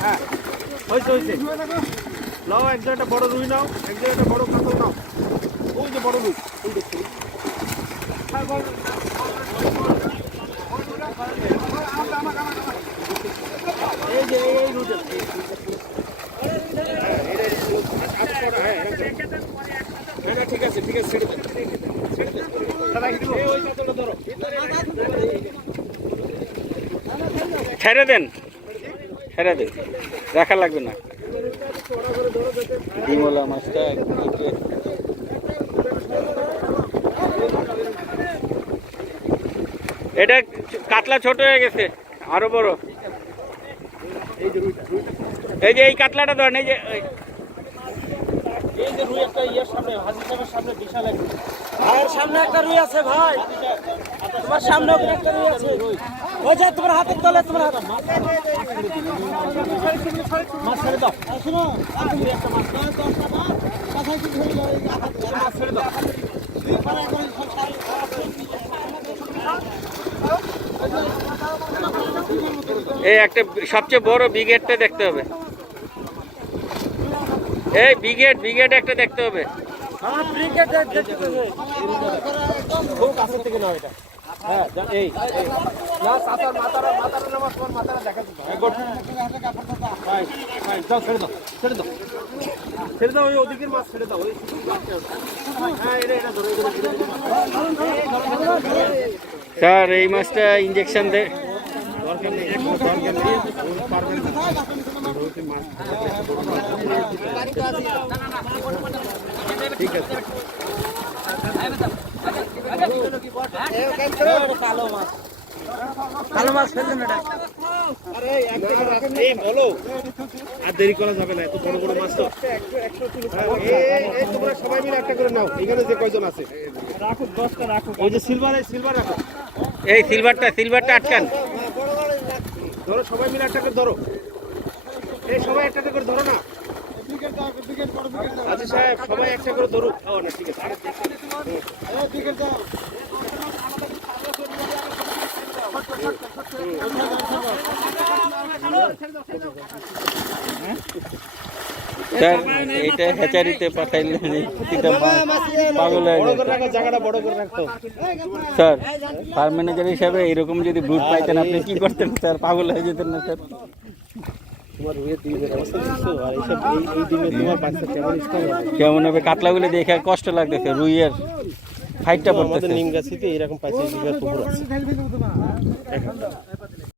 হ্যাঁ হয়েছে হয়েছে নাও একজন একটা বড় রুই নাও একজন একটা বড় কাতল নাও ওই যে বড় রুই ওই দেখছি ছেড়ে দেন। ছেড়ে দেন। দেখা লাগবে না। ডিমলা মাছটা এটা কাতলা ছোট হয়ে গেছে আরও বড়। এই যে এই কাতলাটা ধরেন এই যে একটা ইয়ের সামনে হাজির সাহেবের সামনে বিশাল একটা ভাইয়ের সামনে একটা রুই আছে ভাই। তোমার সামনে ওখানে একটা রুই আছে। ওই যে তোমার হাতের তলে তোমার হাত মাছ ছেড়ে দাও। আর শোনো আর তুমি একটা মাছ মাছ, মাথায় কি ধরে দাও, এই ছেড়ে দাও একটা সবচেয়ে বড় ব্রিগেডটা দেখতে হবে। এই ব্রিগেড ব্রিগেড একটা দেখতে হবে হ্যাঁ হ্যাঁ। হ্যাঁ স্যার এই মাছটা ইঞ্জেকশন দে দরকার নেই ঠিক আছে। কালো মাছ কালো মাছ ফেললেন এটা বলো। আর দেরি করা যাবে না এত বড় বড় মাছ তো। তোমরা সবাই মিলে একটা করে নাও। এখানে যে কয়জন আছে? রাখো দশটা রাখো ওই যে সিলভার এই সিলভার রাখো। এই সিলভারটা সিলভারটা আটকান। ধরো সবাই মিলে একটা করে ধরো। এই সবাই একটা একটা করে ধরো না। আজি সাহেব সবাই একটা করে ধরুক। ও না ঠিক আছে। স্যার এইটা হ্যাচারিতে পাঠাইলে প্রতিটা পাগল বড় যায় করে রাখো জায়গাটা বড় করে রাখতো স্যার ফার্ম ম্যানেজার হিসাবে এরকম যদি ব্রুট পাইতেন আপনি কি করতেন? স্যার পাগল হয়ে যেতেন না স্যার। কেমন হবে? কাতলাগুলো দেখে কষ্ট লাগতেছে রুইয়ের ফাইটটা আমাদের পড়তেছে। নিম গাছিতে এরকম পাইছে আছে।